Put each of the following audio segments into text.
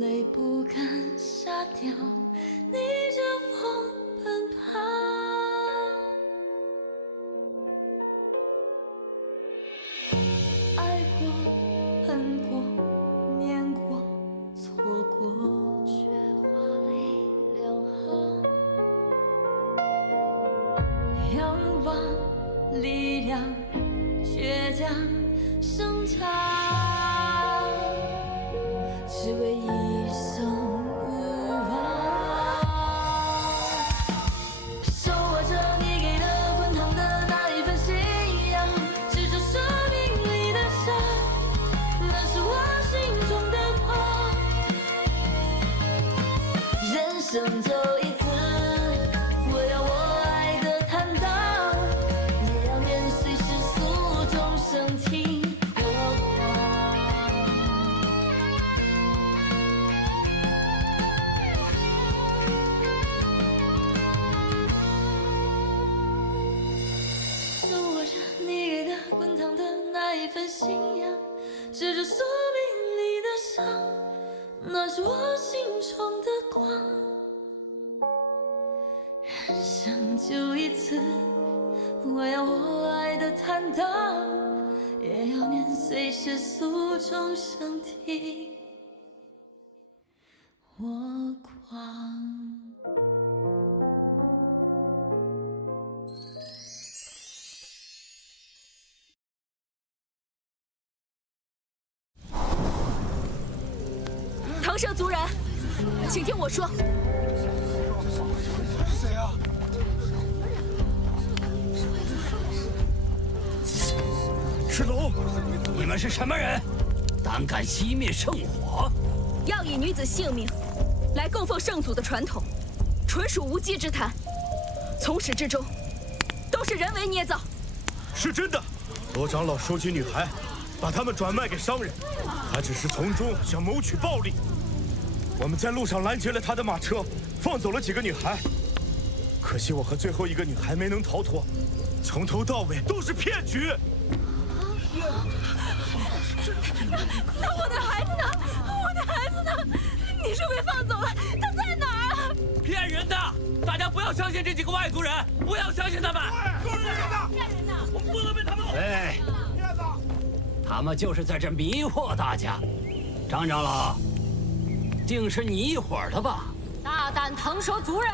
泪不敢下掉，逆着风奔跑。爱过，恨过，念过，错过，雪花里两行。仰望力量，倔强生长，只为一生无望。手握着你给的滚烫的那一份信仰，执着生命里的伤，那是我心中的光。人生走一次，我要我爱的坦荡，也要面随世俗众生听我狂。手握着你给的滚烫的那一份信仰，执着生命里的伤，那是我心中的光。人生就一次，我要我爱的坦荡，也要年岁世俗众生听我狂。唐蛇族人，请听我说。是谁啊？赤龙，你们是什么人？胆敢熄灭圣火？要以女子性命来供奉圣祖的传统，纯属无稽之谈。从始至终，都是人为捏造。是真的，罗长老收集女孩，把她们转卖给商人，他只是从中想谋取暴利。我们在路上拦截了他的马车，放走了几个女孩。可惜我和最后一个女孩没能逃脱，从头到尾都是骗局。那我的孩子呢？我的孩子呢？你是被放走了，他在哪儿啊？骗人的！大家不要相信这几个外族人，不要相信他们。骗人的！骗人的！我们不能被他们对，他们就是在这迷惑大家。张长老，竟是你一伙的吧？大胆腾蛇族人！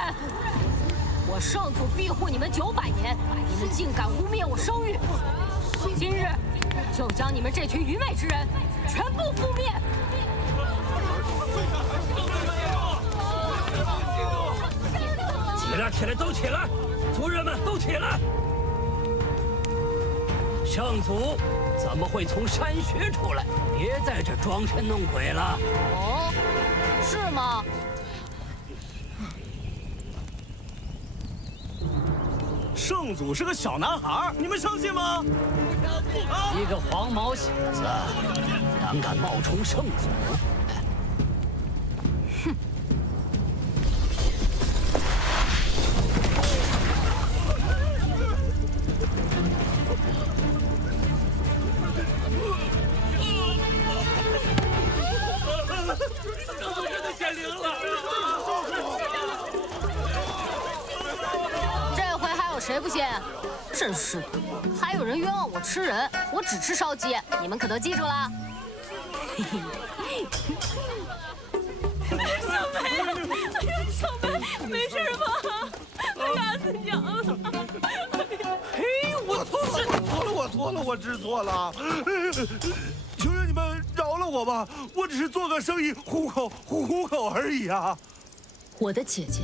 我圣祖庇护你们900年，你们竟敢污蔑我声誉！今日就将你们这群愚昧之人全部覆灭！起来，起来，都起来！族人们都起来！圣祖怎么会从山穴出来？别在这装神弄鬼了！哦，是吗？圣祖是个小男孩，你们相信吗？一个黄毛小子，胆敢冒充圣祖！哼！真的显灵了！这回还有谁不信？真是的，还有人冤枉我吃人，我只吃烧鸡，你们可都记住了。嘿嘿。小梅，小梅，没事吧？我打死娘了！嘿，我错了，我知错了。求求你们饶了我吧，我只是做个生意糊口而已啊。我的姐姐，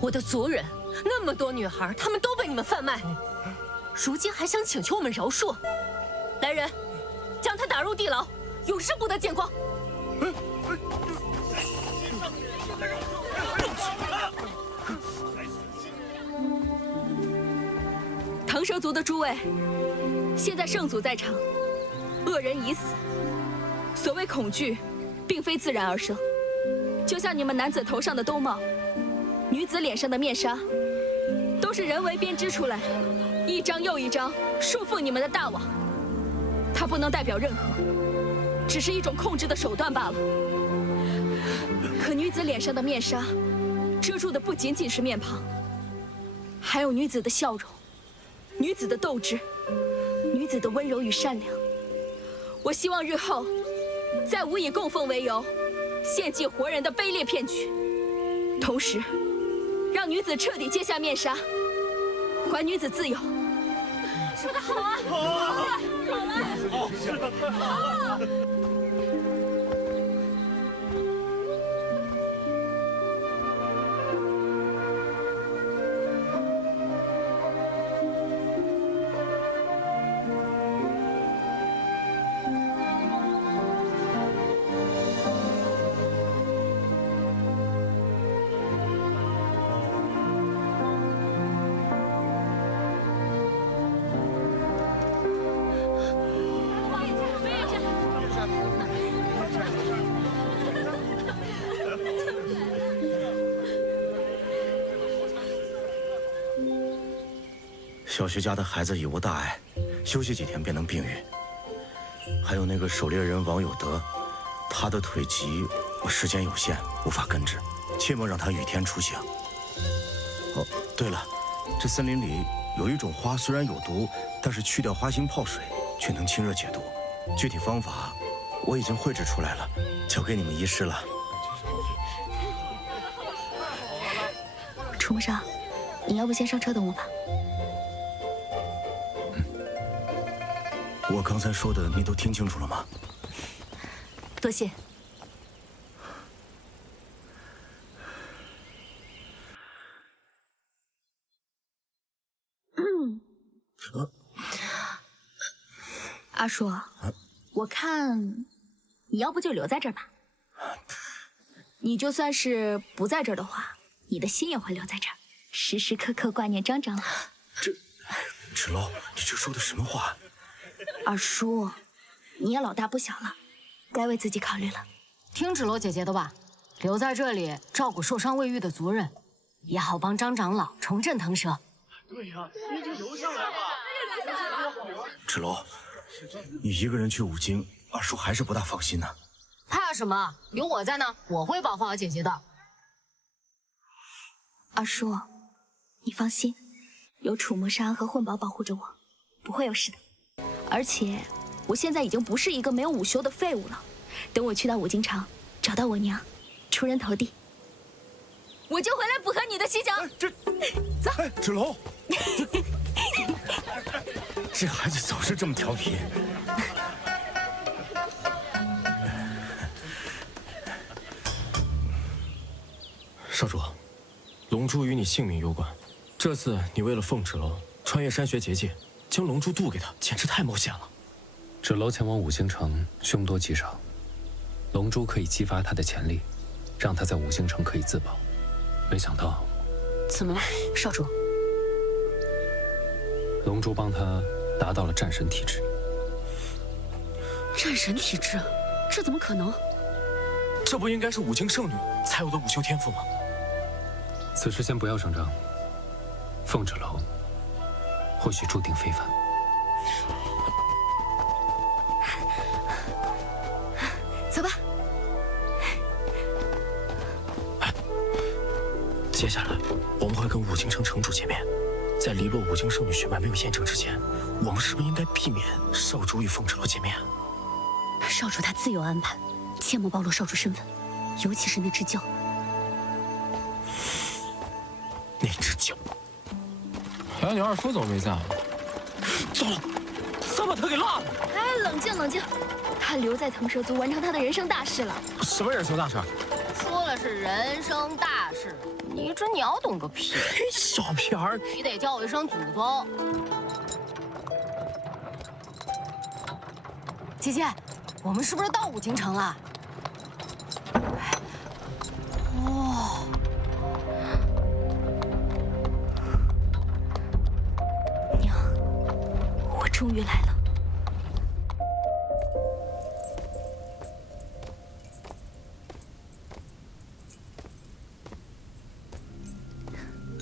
我的族人，那么多女孩，她们都被你们贩卖，如今还想请求我们饶恕？来人，将她打入地牢，永世不得见光！腾蛇族的诸位，现在圣祖在场，恶人已死。所谓恐惧，并非自然而生，就像你们男子头上的兜帽，女子脸上的面纱，都是人为编织出来，一张又一张束缚你们的大网。它不能代表任何，只是一种控制的手段罢了。可女子脸上的面纱，遮住的不仅仅是面庞，还有女子的笑容，女子的斗志，女子的温柔与善良。我希望日后，再无以供奉为由，献祭活人的卑劣骗局，同时，让女子彻底揭下面纱，还女子自由。说得好啊！好啊！好了！小徐家的孩子已无大碍，休息几天便能病愈。还有那个狩猎人王有德，他的腿疾，我时间有限，无法根治，切莫让他雨天出行。哦，对了，这森林里有一种花，虽然有毒，但是去掉花心泡水，却能清热解毒。具体方法我已经绘制出来了，交给你们医师了。楚木少，你要不先上车等我吧？我刚才说的你都听清楚了吗？多谢。阿叔，我看你要不就留在这儿吧。你就算是不在这儿的话，你的心也会留在这儿，时时刻刻挂念张长老。芷楼，你这说的什么话？二叔，你也老大不小了，该为自己考虑了。听芷楼姐姐的吧，留在这里照顾受伤未愈的族人，也好帮张长老重振腾蛇。对呀，你就留下来吧。芷楼，你一个人去五经，二叔还是不大放心呢。怕什么？有我在呢，我会保护好姐姐的。二叔，你放心，有楚魔山和混宝保护着我，不会有事的。而且，我现在已经不是一个没有午休的废物了。等我去到五经城，找到我娘，出人头地，我就回来补和你的西墙。走，芷楼，这孩子总是这么调皮。少主，龙珠与你性命攸关，这次你为了奉芷楼穿越山穴结界，将龙珠渡给他，简直太冒险了。芷楼前往五星城，凶多吉少，龙珠可以激发他的潜力，让他在五星城可以自保。没想到，怎么了，少主？龙珠帮他达到了战神体质。战神体质？这怎么可能？这不应该是五经圣女才有的午休天赋吗？此事先不要声张，凤芷楼或许注定非凡。走吧。接下来我们会跟五经城城主见面，在离落五经圣女血脉没有验证之前，我们是不是应该避免少主与凤芷楼见面？少主他自有安排，切莫暴露少主身份，尤其是那只鹫。那只鹫，哎，你二叔怎么没在？糟了，咱把他给落了！哎，冷静冷静，他留在腾蛇族完成他的人生大事了。什么人生大事？说了是人生大事，你这鸟懂个屁！小屁孩，你得叫我一声祖宗。姐姐，我们是不是到五经城了？哦。娘，我终于来了。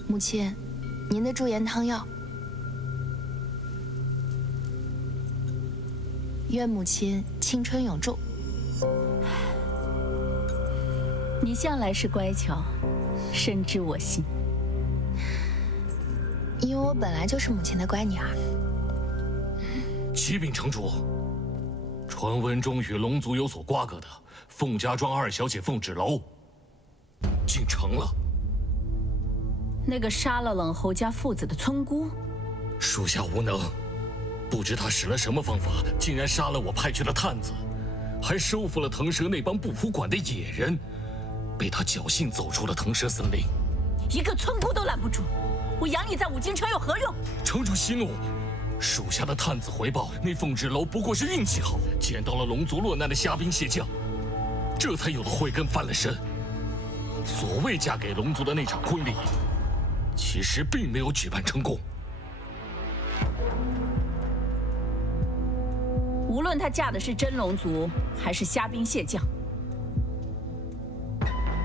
母亲，您的驻颜汤药。愿母亲青春永驻。你向来是乖巧，深知我心。因为我本来就是母亲的乖女儿。启禀城主，传闻中与龙族有所瓜葛的凤家庄二小姐凤芷楼，进城了。那个杀了冷侯家父子的村姑，属下无能，不知他使了什么方法，竟然杀了我派去的探子，还收服了腾蛇那帮不服管的野人，被他侥幸走出了腾蛇森林。一个村姑都拦不住，我养你在五京城有何用？城主息怒，属下的探子回报，那凤芷楼不过是运气好，捡到了龙族落难的虾兵蟹将，这才有了慧根翻了身。所谓嫁给龙族的那场婚礼，其实并没有举办成功。无论她嫁的是真龙族还是虾兵蟹将，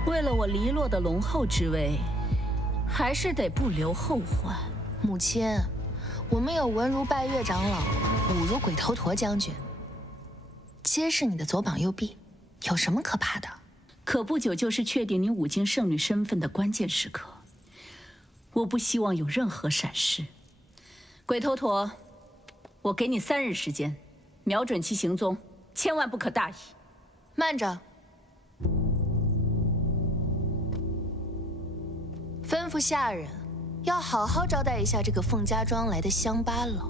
为了我离落的龙后之位，还是得不留后患。母亲，我们有文如拜月长老，武如鬼头陀将军，皆是你的左膀右臂，有什么可怕的？可不久就是确定你五京圣女身份的关键时刻，我不希望有任何闪失。鬼头陀，我给你3日时间，瞄准其行踪，千万不可大意。慢着，吩咐下人要好好招待一下这个凤家庄来的乡巴佬，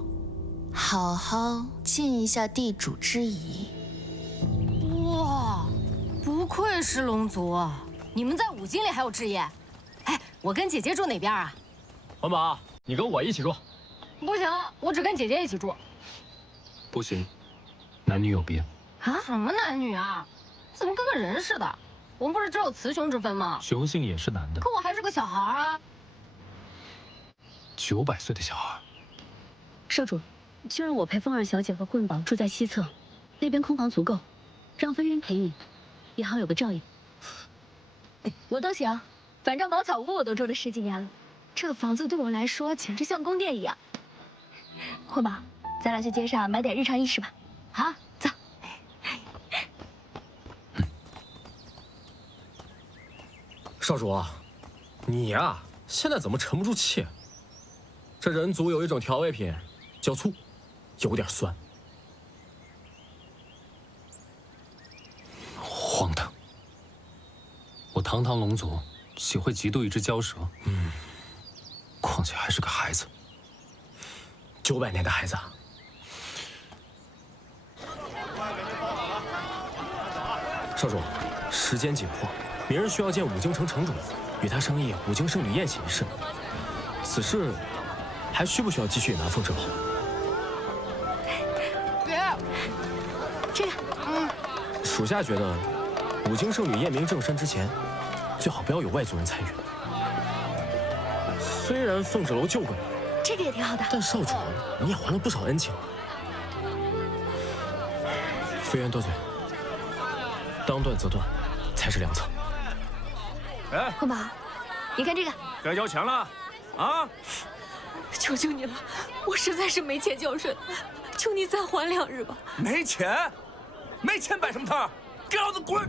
好好尽一下地主之谊。哇，不愧是龙族啊！你们在五京里还有置业？哎，我跟姐姐住哪边啊？环保，你跟我一起住。不行，我只跟姐姐一起住。不行，男女有别。啊？什么男女啊？怎么跟个人似的？我们不是只有雌雄之分吗？雄性也是男的。可我还是个小孩啊。900岁的小孩。少主，就让我陪凤二小姐和棍宝住在西侧，那边空房足够，让飞云陪你，也好有个照应。我都行，反正茅草屋我都住了10几年了，这个房子对我来说简直像宫殿一样。棍宝，咱俩去街上买点日常衣饰吧。好，走。少主啊，你呀，现在怎么沉不住气？这人族有一种调味品，叫醋，有点酸。荒唐！我堂堂龙族，岂会嫉妒一只蛟蛇？况且还是个孩子。900年的孩子啊！少主，时间紧迫，明日需要见五京城城主，与他商议五京圣女宴请一事。此事还需不需要继续隐瞒凤芷楼？这个，属下觉得，五京圣女验明正身之前，最好不要有外族人参与。虽然凤芷楼救过你，这个也挺好的。但少主你也还了不少恩情。飞檐多嘴，当断则断，才是良策。哎，棍宝，你看这个，该交钱了，啊！求求你了，我实在是没钱交税，求你再缓2日吧。没钱？没钱摆什么摊儿？给老子滚！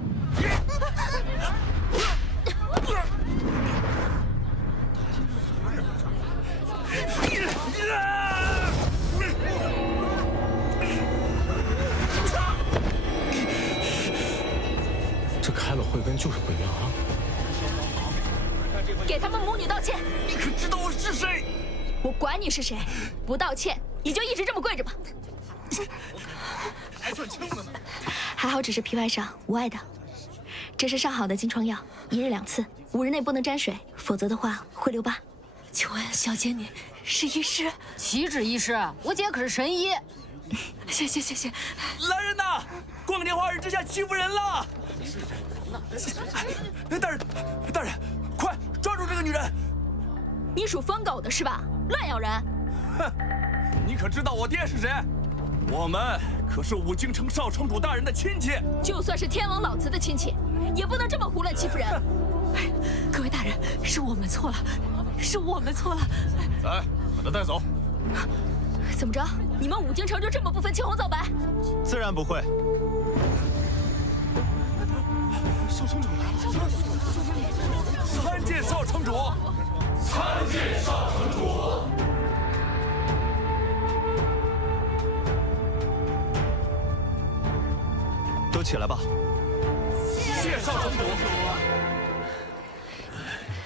这开了慧根就是不一样啊！给他们母女道歉。你可知道我是谁？我管你是谁，不道歉你就一直这么跪着吧。还算轻的呢。还好只是皮外伤，无碍的。这是上好的金疮药，1日2次，5日内不能沾水，否则的话会留疤。求恩小姐你是医师，岂止医师，我姐可是神医。谢。来人呐！光天化日之下欺负人了！大人，快抓住这个女人！你属疯狗的是吧？乱咬人！哼，你可知道我爹是谁？我们可是五京城少城主大人的亲戚。就算是天王老子的亲戚，也不能这么胡乱欺负人。各位大人，是我们错了，是我们错了。来，把他带走。怎么着？你们五京城就这么不分青红皂白？自然不会。少城主，参见少城主，参见少城主。都起来吧。谢少城主。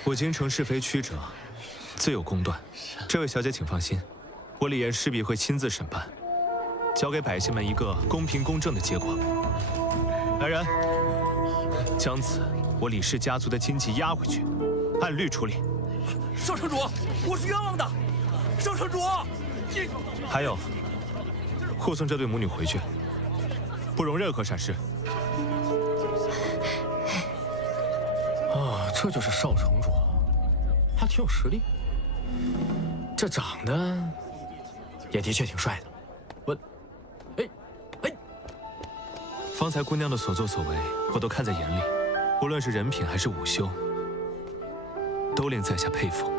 武京城是非曲折，自有公断。这位小姐请放心，我李岩势必会亲自审判，交给百姓们一个公平公正的结果。来人，将我李氏家族的经济押回去，按律处理。少城主，我是冤枉的。少城主，你还有，护送这对母女回去，不容任何闪失。哦，这就是少城主，还挺有实力。这长得也的确挺帅的。方才姑娘的所作所为，我都看在眼里，无论是人品还是武修，都令在下佩服。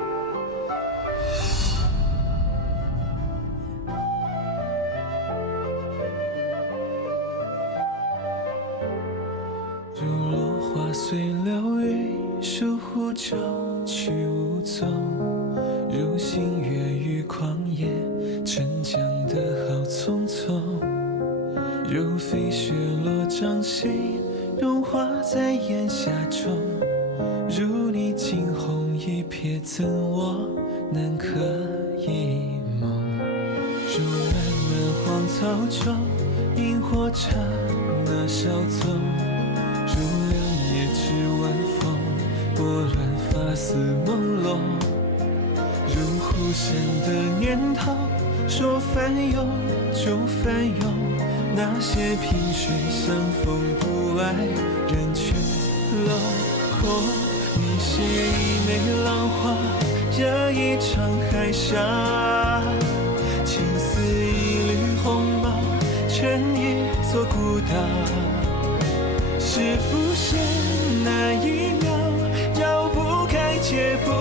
如落花随流雨，疏忽骤去无踪。如星月于旷野，沉江的好匆匆。如飞雪落掌心，融化在檐下中。如你惊鸿一瞥，怎我能可一梦？如漫漫荒草中，萤火刹那稍纵。如两夜之晚风，拨乱发丝朦胧。如忽闪的念头，说翻涌就翻涌。那些萍水相逢不爱，人却落空。你写一枚浪花，惹一场海沙。情似一缕鸿毛，成一座孤岛。是浮现那一秒，绕不开解不